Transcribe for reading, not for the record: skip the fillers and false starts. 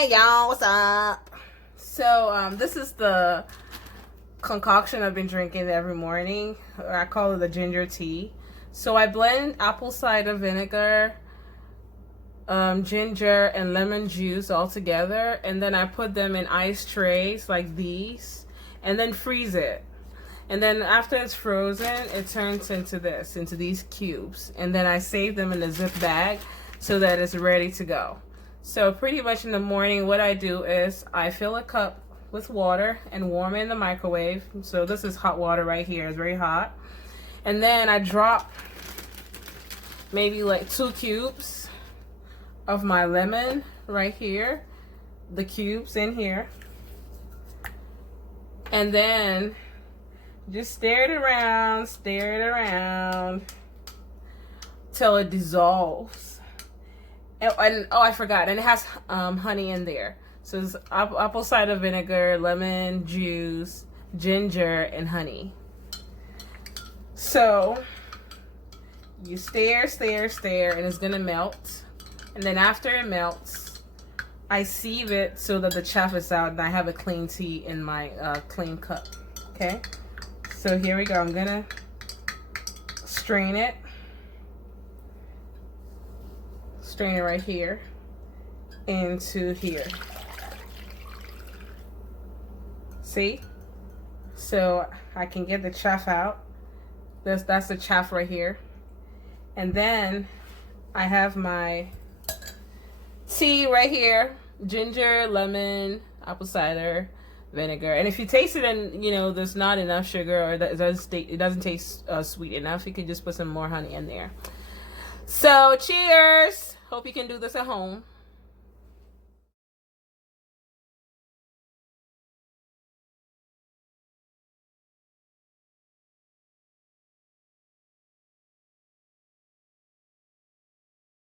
Hey y'all, what's up? So this is the concoction I've been drinking every morning. I call it the ginger tea. So I blend apple cider vinegar, ginger, and lemon juice all together, and then I put them in ice trays like these, and then freeze it. And then after it's frozen, it turns into these cubes, and then I save them in a zip bag so that it's ready to go. So pretty much in the morning, what I do is I fill a cup with water and warm it in the microwave. So this is hot water right here. It's very hot. And then I drop maybe like 2 cubes of my lemon right here. The cubes in here. And then just stir it around till it dissolves. And oh, I forgot, and it has honey in there. So it's apple cider vinegar, lemon juice, ginger, and honey. So you stir, and it's gonna melt. And then after it melts, I sieve it so that the chaff is out, and I have a clean tea in my clean cup. Okay. So here we go. I'm gonna strain it. Strain it right here into here. See? So I can get the chaff out. That's the chaff right here. And then I have my tea right here. Ginger, lemon, apple cider vinegar. And if you taste it and there's not enough sugar, or it doesn't taste sweet enough, you can just put some more honey in there. So cheers. Hope you can do this at home.